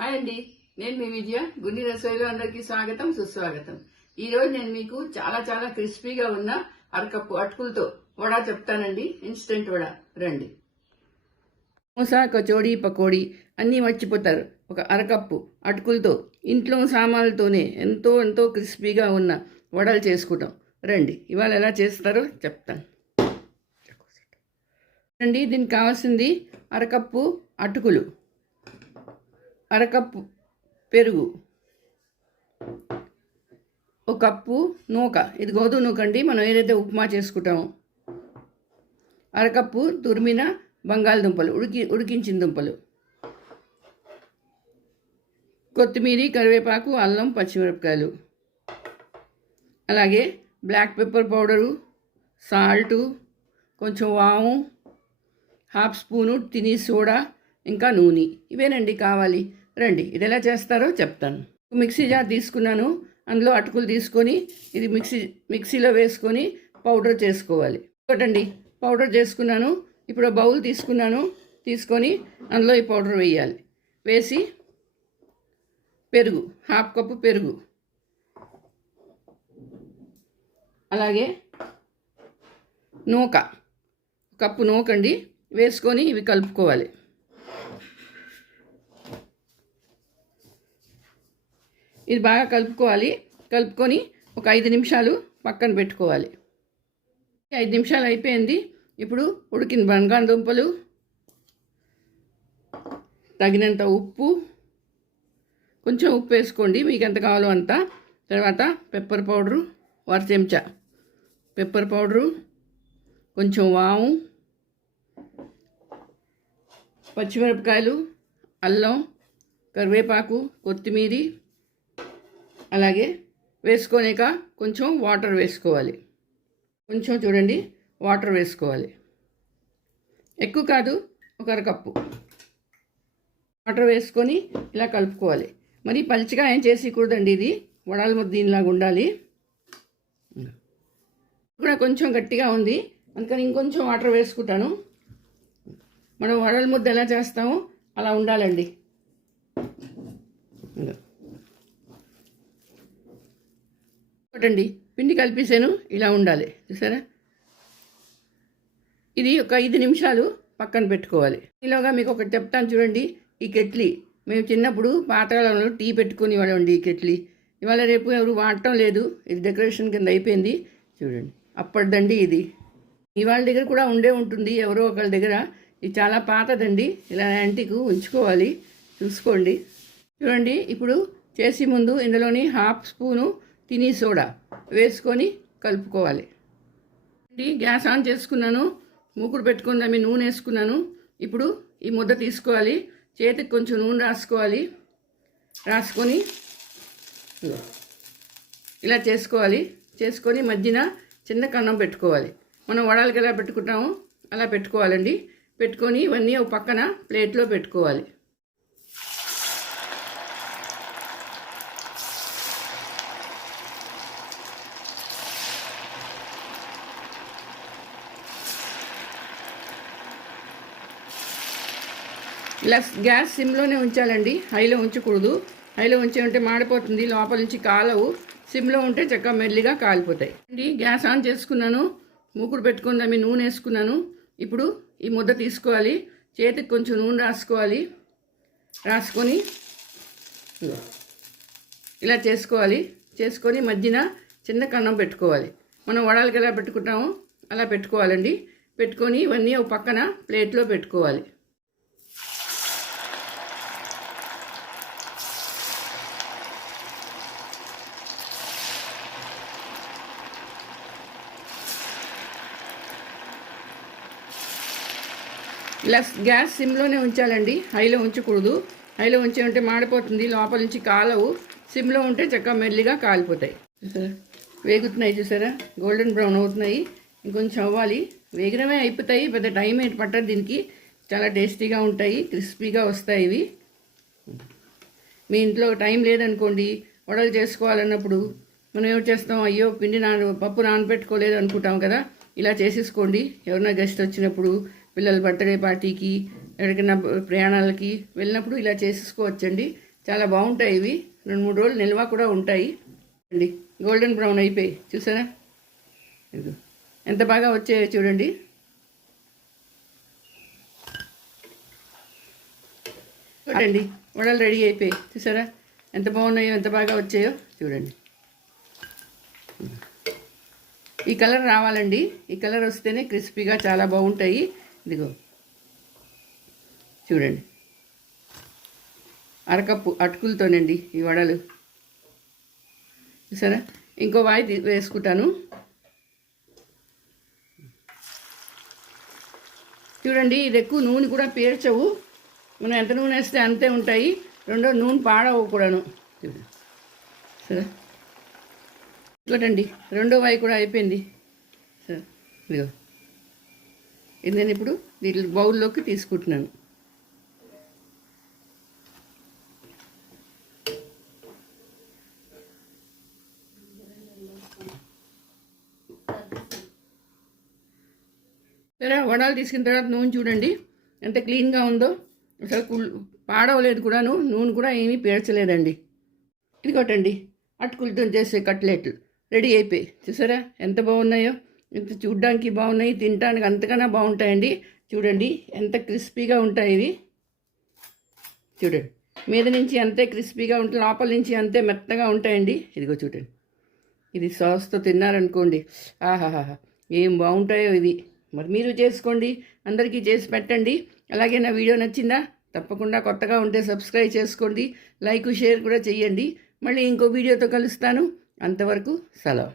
Hi అండి, నేను మీ విజయ. గుండి రసోయిలో అందరికీ స్వాగతం, సుస్వాగతం. ఈ రోజు నేను మీకు చాలా చాలా క్రిస్పీగా ఉన్న అరకప్పు అటుకులతో వడ చెప్తానండి. ఇన్స్టెంట్ వడ. రండి. సమోసా, కచోడీ, పకోడీ అన్నీ మర్చిపోతారు. ఒక అరకప్పు అటుకులతో ఇంట్లో సామాన్లతోనే ఎంతో ఎంతో క్రిస్పీగా ఉన్న వడలు చేసుకుంటాం. రండి, ఇవాళ ఎలా చేస్తారో చెప్తాను. రండి, దీనికి కావాల్సింది అరకప్పు అటుకులు, అరకప్పు పెరుగు, ఒక కప్పు నూక, ఇది గోధుమ నూక అండి, మనం ఏదైతే ఉప్మా చేసుకుంటామో. అరకప్పు తురిమిన బంగాళదుంపలు, ఉడికించిన దుంపలు, కొత్తిమీర, కరివేపాకు, అల్లం, పచ్చిమిరపకాయలు, అలాగే బ్లాక్ పెప్పర్ పౌడరు, సాల్టు, కొంచెం వాము, హాఫ్ స్పూను తిని సోడా, ఇంకా నూనె. ఇవేనండి కావాలి. రండి, ఇది ఎలా చేస్తారో చెప్తాను. మిక్సీ జార్ తీసుకున్నాను, అందులో అటుకులు తీసుకొని ఇది మిక్సీలో వేసుకొని పౌడర్ చేసుకోవాలి. ఒకటండి పౌడర్ చేసుకున్నాను. ఇప్పుడు బౌల్ తీసుకొని అందులో ఈ పౌడర్ వేయాలి. వేసి పెరుగు, హాఫ్ కప్పు పెరుగు, అలాగే నూక, కప్పు నూకండి వేసుకొని ఇవి కలుపుకోవాలి. ఇది బాగా కలుపుకొని ఒక 5 నిమిషాలు పక్కన పెట్టుకోవాలి. 5 నిమిషాలు అయిపోయింది. ఇప్పుడు ఉడికిన బంగాళదుంపలు, తగినంత ఉప్పు, కొంచెం ఉప్పు వేసుకోండి మీకు ఎంత కావాలో అంత. తర్వాత పెప్పర్ పౌడరు 1 చెంచా పెప్పర్ పౌడరు, కొంచెం వాము, పచ్చిమిరపకాయలు, అల్లం, కరివేపాకు, కొత్తిమీర, అలాగే వేసుకొనేక కొంచెం వాటర్ వేసుకోవాలి. కొంచెం చూడండి వాటర్ వేసుకోవాలి, ఎక్కువ కాదు, ఒక అరకప్పు వాటర్ వేసుకొని ఇలా కలుపుకోవాలి. మరి పలుచగా ఏం చేసేయకూడదండి, ఇది వడల ముద్ద దీనిలాగా ఉండాలి. కూడా కొంచెం గట్టిగా ఉంది, అందుకని ఇంకొంచెం వాటర్ వేసుకుంటాను. మనం వడల ముద్ద ఎలా చేస్తామో అలా ఉండాలండి. ఒకటండి పిండి కలిపేసాను, ఇలా ఉండాలి. చూసారా? ఇది ఒక 5 నిమిషాలు పక్కన పెట్టుకోవాలి. ఈలోగా మీకు ఒకటి చెప్తాను చూడండి. ఈ కెట్లీ మేము చిన్నప్పుడు పాతకాలంలో టీ పెట్టుకుని ఇవ్వండి. ఈ కెట్లీ ఇవాళ రేపు ఎవరు వాడటం లేదు, ఇది డెకరేషన్ కింద అయిపోయింది. చూడండి, అప్పటిదండి ఇది. ఇవాళ దగ్గర కూడా ఉంటుంది ఎవరో ఒకళ్ళ దగ్గర. ఇది చాలా పాతదండి, ఇలా యాంటిక్ ఉంచుకోవాలి, చూసుకోండి. చూడండి, ఇప్పుడు చేసి ముందు ఇందులోని హాఫ్ స్పూను తిని సోడా వేసుకొని కలుపుకోవాలి. గ్యాస్ ఆన్ చేసుకున్నాను, మూకుడు పెట్టుకుని నూనె వేసుకున్నాను. ఇప్పుడు ఈ ముద్ద తీసుకోవాలి, చేతికి కొంచెం నూనె రాసుకొని ఇలా చేసుకొని మధ్యన చిన్న కన్నం పెట్టుకోవాలి. మనం వడలకి ఎలా పెట్టుకుంటామో అలా పెట్టుకోవాలండి. పెట్టుకొని ఇవన్నీ ఒక పక్కన ప్లేట్లో పెట్టుకోవాలి. ఇలా గ్యాస్ సిమ్లోనే ఉంచాలండి, హైలో ఉంచకూడదు. హైలో ఉంటే మాడిపోతుంది, లోపల నుంచి కాలవు. సిమ్లో ఉంటే చక్కగా మెల్లిగా కాలిపోతాయి అండి. గ్యాస్ ఆన్ చేసుకున్నాను, మూకుడు పెట్టుకుందాం, నూనె వేసుకున్నాను. ఇప్పుడు ఈ ముద్ద తీసుకోవాలి, చేతికి కొంచెం నూనె రాసుకొని ఇలా చేసుకొని మధ్యన చిన్న కన్నం పెట్టుకోవాలి. మనం వడలకి ఎలా పెట్టుకుంటామో అలా పెట్టుకోవాలండి. పెట్టుకొని ఇవన్నీ ఒక పక్కన ప్లేట్లో పెట్టుకోవాలి. ఇలా గ్యాస్ సిమ్లోనే ఉంచాలండి, హైలో ఉంచకూడదు. హైలో ఉంటే మాడిపోతుంది, లోపల నుంచి కాలవు. సిమ్లో ఉంటే చక్కగా మెల్లిగా కాలిపోతాయి. చూసారా, వేగుతున్నాయి. చూసారా, గోల్డెన్ బ్రౌన్ అవుతున్నాయి. ఇంకొంచెం అవ్వాలి, వేగనమే అయిపోతాయి, పెద్ద టైం ఏంటి పట్టదు దీనికి. చాలా టేస్టీగా ఉంటాయి, క్రిస్పీగా వస్తాయి ఇవి. మీ ఇంట్లో టైం లేదనుకోండి, వడలు చేసుకోవాలన్నప్పుడు మనం ఏం చేస్తాం, అయ్యో పప్పు నానబెట్టుకోలేదు అనుకుంటాం కదా. ఇలా చేసేసుకోండి. ఎవరైనా గెస్ట్ వచ్చినప్పుడు, పిల్లల బర్త్డే పార్టీకి, ఎక్కడికైనా ప్రయాణాలకి వెళ్ళినప్పుడు ఇలా చేసేసుకోవచ్చండి. చాలా బాగుంటాయి ఇవి. 2-3 రోజులు నిల్వ కూడా ఉంటాయి అండి. గోల్డెన్ బ్రౌన్ అయిపోయి చూసారా, ఇది ఎంత బాగా వచ్చాయో చూడండి. చూడండి వడలు రెడీ అయిపోయి చూసారా ఎంత బాగున్నాయో, ఎంత బాగా వచ్చాయో చూడండి. ఈ కలర్ రావాలండి, ఈ కలర్ వస్తేనే క్రిస్పీగా చాలా బాగుంటాయి. ఇదిగో చూడండి, అరకప్పు అటుకులతోనండి ఈ వడలు. చూసారా, ఇంకో వాయి వేసుకుంటాను. చూడండి, ఇది ఎక్కువ నూనె కూడా పీల్చవు. మనం ఎంత నూనె వేస్తే అంతే ఉంటాయి. రెండో నూనె పాడవు కూడాను. సరే చూడండి, రెండో వాయి కూడా అయిపోయింది. సరే ఇదిగో ఇది నేను ఇప్పుడు దీని బౌల్లోకి తీసుకుంటున్నాను. సరే వడలు తీసుకున్న తర్వాత నూనె చూడండి ఎంత క్లీన్గా ఉందో. అసలు పాడవలేదు కూడాను, నూనె కూడా ఏమీ పీల్చలేదండి. ఇదిగోటండి అటుకులతో చేసే కట్లెట్లు రెడీ అయిపోయి చూసారా ఎంత బాగున్నాయో. ఎంత చూడ్డానికి బాగున్నాయి, తినడానికి అంతకన్నా బాగుంటాయండి. చూడండి ఎంత క్రిస్పీగా ఉంటాయి ఇవి. చూడండి మీద నుంచి అంతే క్రిస్పీగా ఉంటుంది, లోపల నుంచి అంతే మెత్తగా ఉంటాయండి. ఇదిగో చూడండి, ఇది సాస్తో తిన్నారనుకోండి, ఆహాహా ఏం బాగుంటాయో ఇది. మరి మీరు చేసుకోండి, అందరికీ చేసి పెట్టండి. అలాగే నా వీడియో నచ్చిందా? తప్పకుండా కొత్తగా ఉంటే సబ్స్క్రైబ్ చేసుకోండి, లైక్ షేర్ కూడా చెయ్యండి. మళ్ళీ ఇంకో వీడియోతో కలుస్తాను. అంతవరకు సెలవు.